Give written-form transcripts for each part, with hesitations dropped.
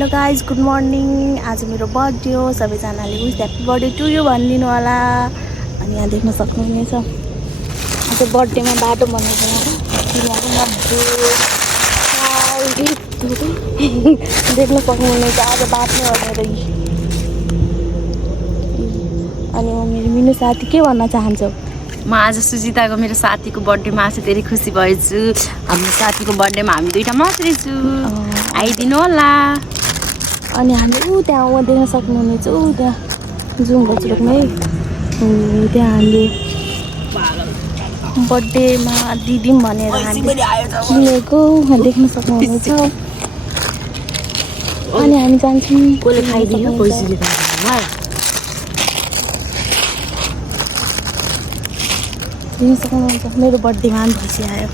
Hello guys good morning. आज मेरो birthday हो। सबैजनाले विस ह्याप्पी बर्थडे टु यु भनिदिनु होला। अनि यहाँ देख्न सक्नुहुनेछ आज बर्थडेमा बाटो देख्न सक्नुहुनेछ आज बाटो भनेर। अनि मेरो मिनु साथी के भन्न चाहन्छौ? म आज सुजिताको मेरो साथीको बर्थडेमा आज धेरै खुसी भएछु। हाम्रो साथीको बर्थडेमा हामी दुईटा मात्रै छु, आइदिनु होला। अनि हामीले त्यहाँ देख्न सक्नुहुनेछ त्यहाँ जुम गजरोकमै त्यहाँ हामीले बर्थडेमा दिदी भनेर हामीले किनेको देख्न सक्नुहुनेछ। अनि हामी जान्छौँ। कसले खाइदियो पैसाले दिन सक्नुहुन्छ। मेरो बर्थडेमा पनि भइसक्यो आयो,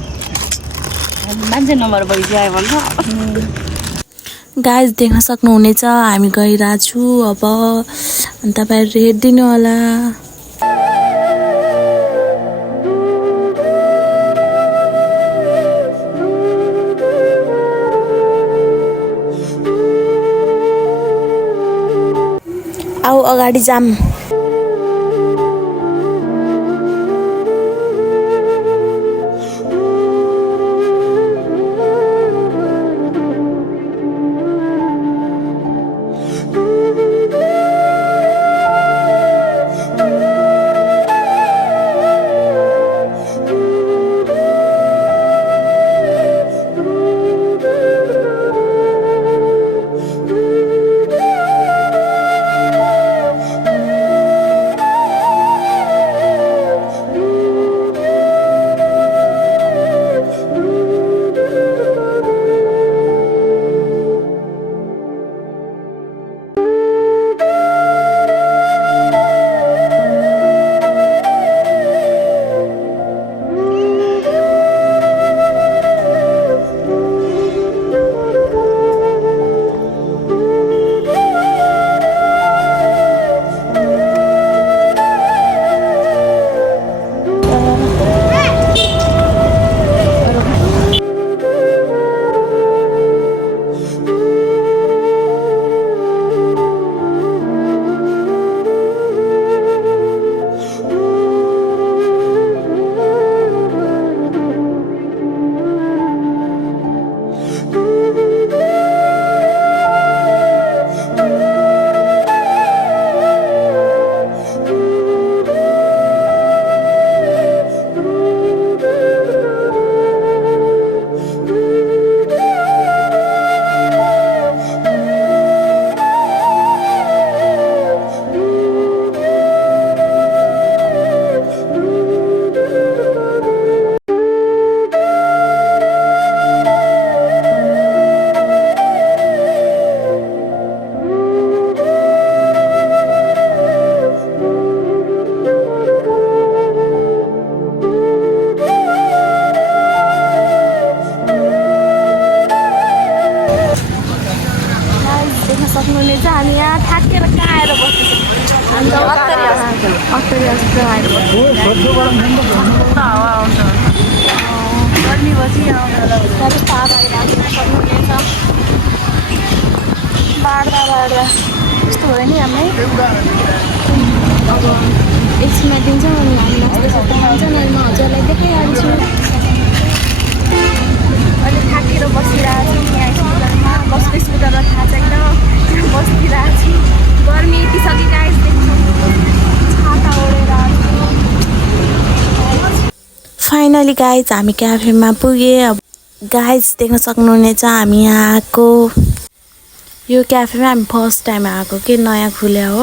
मान्छे नम्बर भइसक्यो भन्छ। गाइज देख्न सक्नुहुनेछ हामी गइरहेको छु अब। अनि तपाईँहरू हेरिदिनु होला। आऊ अगाडि जाम। सक्नुहुनेछ हामी यहाँ थाकेर कहाँ आएर बस्छौँ। अन्त अत्तरी जस्तो आएर हावा आउँछ गर्मी बसी आउँछ ताप आइरहेको सक्नुहुनेछ। बाड्दा यस्तो भयो नि हामी अब एकछिनमा दिन्छौँ। अनि हामी नाच्दै खान्छौँ। अनि म हजुरलाई देखाइहाल्छु। अहिले थाकेर बसिरहेको छु यहाँ स्कुटरमा। बसको स्कुटरमा थाहा छैन बसिरहेको छु। गर्मी यतिसक्यो गाइस देख्छौँ छाता ओढेर। फाइनली गाइस हामी क्याफेमा पुगे। अब गाइस देख्न सक्नुहुनेछ हामी यहाँ आएको। यो क्याफेमा हामी फर्स्ट टाइम आएको के नयाँ खुल्या हो।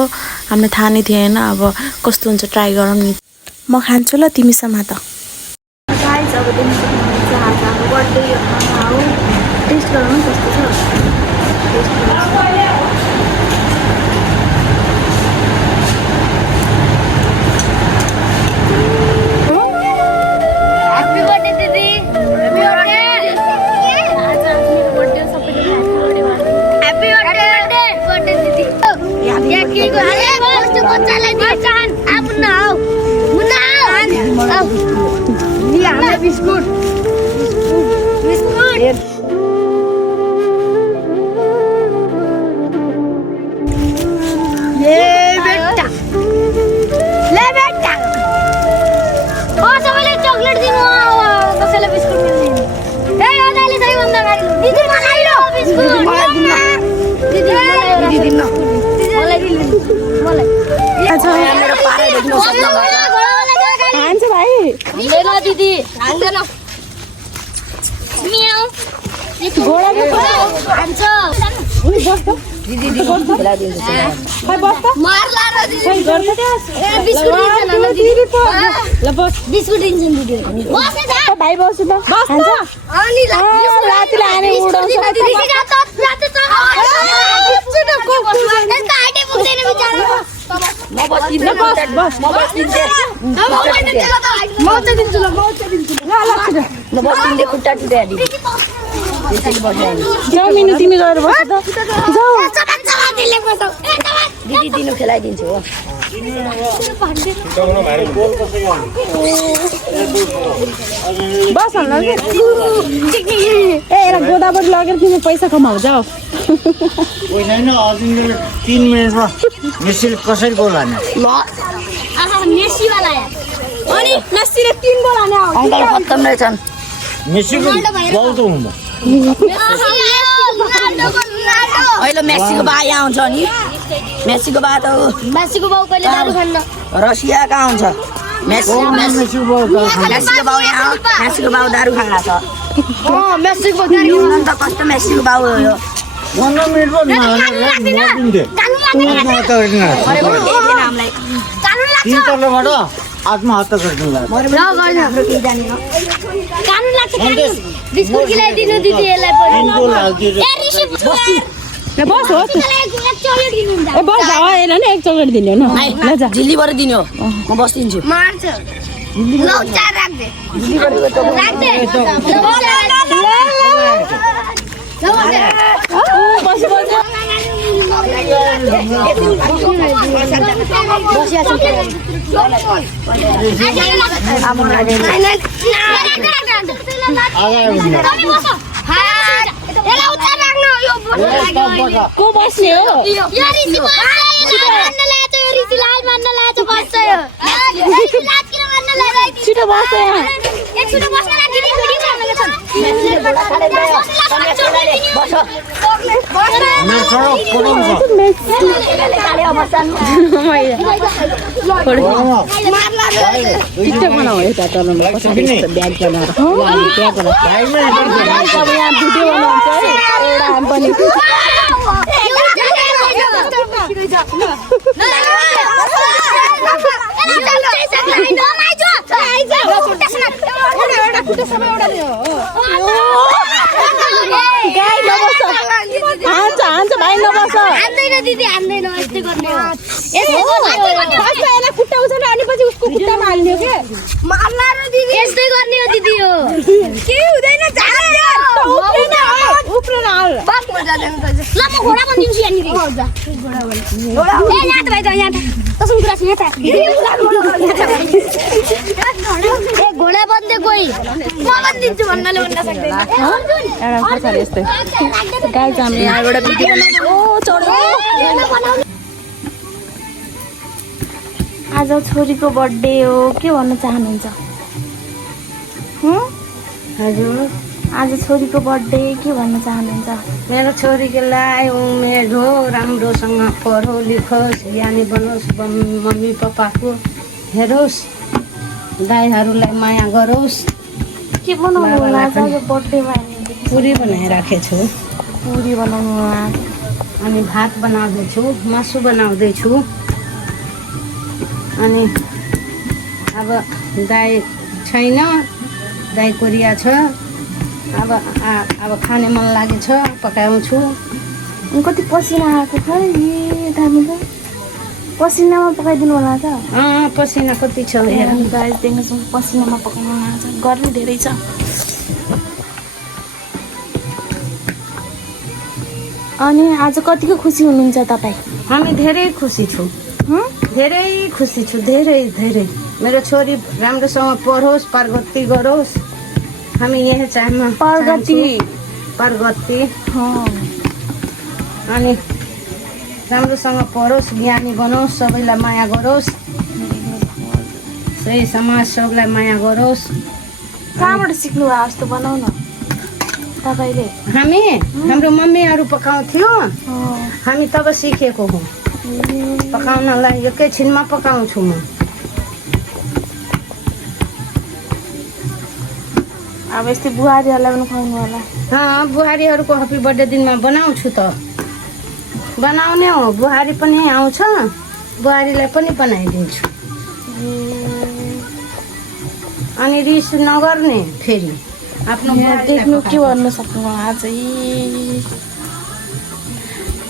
हामीलाई थाहा नै थिएन। अब कस्तो हुन्छ ट्राई गरौँ नि। म खान्छु ल तिमीसँग त। गाइस अब देख्न सक्नुहुनेछ आज हाम्रो बर्थडे हो। टेस्ट गरौँ कस्तो छ। बिस्कुट बिस्कुट ले बेटा ओ सबैले चकलेट दिनु कसैले बिस्कुट दिनु ए यो दाइले चाहिँ भन्दा गाडी दिदी मलाई लो बिस्कुट दिदी दिन्न मलाई दिनु मलाई अच्छा मेरो पारा देख्न सक्नु हान्छ भाइ हान्दैन दिदी हान्दैन मियाउ घोडा हान्छ दिदी खेलाइदिन्छु खै बस त मार्ला र दिदी खै गर्छ ए बिस्कुट दिन्छ न दिदी ल बस बिस्कुट दिन्छ दिदी बस जा भाइ बस त बस अनि रातिले आने उडाउँछ दिदी जा त राति त यस्तो आइटे पुग्दैन बिचारा म बस्दिन्छु बस म बस्दिन्छु म चाहिँ दिन्छु ल म बस्दिन्छु खुट्टा टुट्या दिदी त्यसरी बस्दैन जाऊ मिनु तिमी गएर बस त जाऊ दिदी दिनु खेलाइदिन्छु हो बस हल्ला ए एरा गोदावरी लगेर तिमी पैसा कमाऊ जाऊ होइन अझै 3 मिनेटमा मिसिल कसरी गोल हान्ने मेसी वाला यार अनि मेसीले 3 गोल हाने अङ्कल खत्तम रहेछन् मेसीको बल त हुँदा अहिले मेसीको बा यहाँ आउँछ नि मेसीको बा त मेसीको बाउ कहिले दारु खान्न रसिया कहाँ हुन्छ मेसीको बाउ यहाँ मेसीको बाउ दारू खाएको छ मेसीको अन्त कस्तो मेसीको बाउ हो यो 15 मिनेटमा नदिन्थे हामीलाई तीन तर्फबाट आत्महत्या गरिदिनु कानुन लाग्छ बिस्कुट खिलाइदिनु दिदी यसलाई पनि ए ऋषि ल बस हो एक चकलेट दिनु हुन्छ ए बस जाऊ हेर न एक चकलेट दिने हो न ल जा झिल्लीबाट दिने हो म बस्दिन्छु मार्छ ल चार राख दे राख दे बस बस को बस्ने हो छिटो बस यहाँ टिकटक बनाऊ यता तलमा ब्याग बनाएर यहाँ भिडियो बनाउँछ है एउटा हामी पनि हान्छ भाइ नबस दिदी हान्दैन यस्तै गर्ने हो खुट्टा उछाल्यो अनि पछि उसको खुट्टामा हाल्ने हो क्या मार्ला र दिदी यस्तै गर्ने हो दिदी हो के हुँदैन उफ्रेन हाल ल म घोडा बनिदिन्छु यहाँनिर ए यहाँ त भाइ त यहाँ कसम कुरा छ यहाँ त ए घोडा बन्दै कोही म बनिदिन्छु भन्नाले भन्न सक्दैन एउटा पछाडि यस्तै गाइस हामी यहाँबाट भिडियो बनाउँछौँ ओ चढ्यो आज छोरीको बर्थडे हो के भन्न चाहनुहुन्छ हजुर आज छोरीको बर्थडे के भन्न चाहनुहुन्छ मेरो छोरीको लागि उमेर हो राम्रोसँग पढो लेखोस् ज्ञानी बनोस् मम्मी पप्पाको हेरोस् दाइहरूलाई माया गरोस् के बनाउनु होला आज बर्थडेमा पुरी बनाइराखेको छु पुरी बनाउनु होला अनि भात बनाउँदैछु मासु बनाउँदैछु अनि अब दाइ छैन दाइ कोरिया छ अब खाने मन लागेछ पकाउँछु अनि कति पसिना आएको छ ए दामी त पसिनामा पकाइदिनु होला त पसिना कति छ हेर गाइस देख्नुहोस् पसिनामा पकाउनु होला गर्मी धेरै छ अनि आज कतिको खुसी हुनुहुन्छ तपाईँ हामी धेरै खुसी छौँ धेरै खुसी छु धेरै धेरै मेरो छोरी राम्रोसँग पढोस् प्रगति गरोस् हामी यही प्रगति अनि राम्रोसँग पढोस्, ज्ञानी बनोस्, सबैलाई माया गरोस्, सही समाज सबलाई माया गरोस्। कहाँबाट सिक्नु भयो जस्तो बनाउन तपाईँले? हाम्रो मम्मीहरू पकाउँथ्यो, हामी तब सिकेको हो पकाउनलाई। एकैछिनमा पकाउँछु म। अब यस्तै बुहारीहरूलाई पनि खुवाउनु होला। बुहारीहरूको ह्याप्पी बर्थडे दिनमा बनाउँछु त। बनाउने हो, बुहारी पनि आउँछ, बुहारीलाई पनि बनाइदिन्छु। अनि रिस नगर्ने फेरि आफ्नो देख्नु के भन्नु सक्नु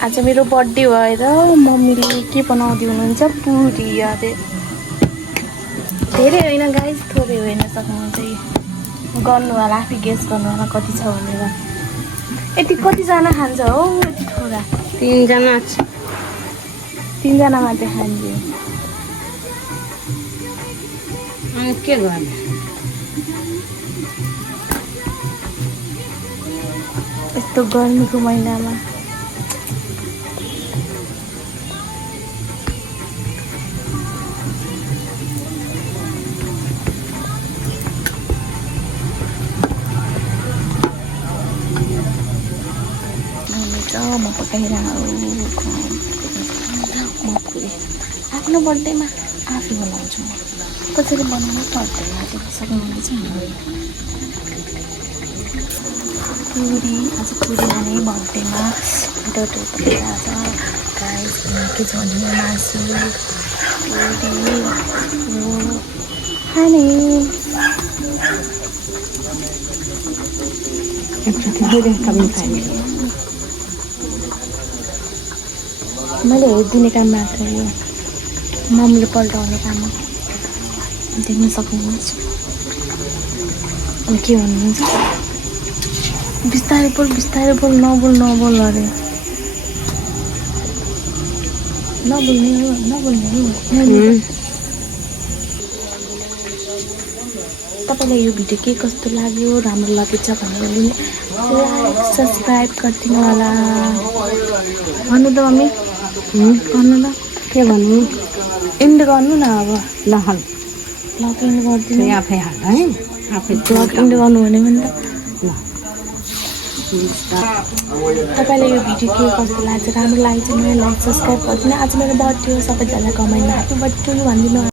आज मेरो बर्थडे भएर मम्मीले के बनाउँदै हुनुहुन्छ? पुरी। अरे धेरै होइन गाइस, थोरै होइन, सक्नुहुन्छ गर्नु होला, आफै गेस गर्नु होला कति छ भनेर। यति कतिजना खान्छ हो? यति थोडा 3 जना 3 जना मात्रै खान्छु। अनि के गर्ने? यस्तो गर्मीको महिनामा म पकाइरहेको आफ्नो बर्थडेमा आफै बनाउँछु। म कसरी बनाउनु पर्दैन देख्न सक्नुहुनेछ। पुरी, आज पुरी खाने बर्थडेमा डटो पकाइरहेको छ गाइस। के छ भने मासु, पुरी खाने। मैले हेरिदिने काम मात्र हो, मम्मीले पल्टाउने काम हो। देख्न सक्नुहुन्छ। अनि के भन्नुहुन्छ? बिस्तारै बोल नबोल अरे। नबोल्ने हो। तपाईँलाई यो भिडियो के कस्तो लाग्यो, राम्रो लागेछ भनेर लाइक सब्सक्राइब गरिदिनु होला। भन्नु त मम्मी, भन्नु ल। के भन्नु? इन्ड गर्नु न अब। ल ब्लग इन्ड गरिदिनु। आफै हाल है, आफै ब्लग इन्ड गर्नु भने पनि त। ल तपाईँलाई यो भिडियो के कस्तो लाग्छ, राम्रो लागेछ भने लाइक सब्सक्राइब गरिदिनु। आज मेरो बर्थडे हो, सबैजनालाई कमेन्टमा ह्याप्पी बर्थडे भनिदिनु।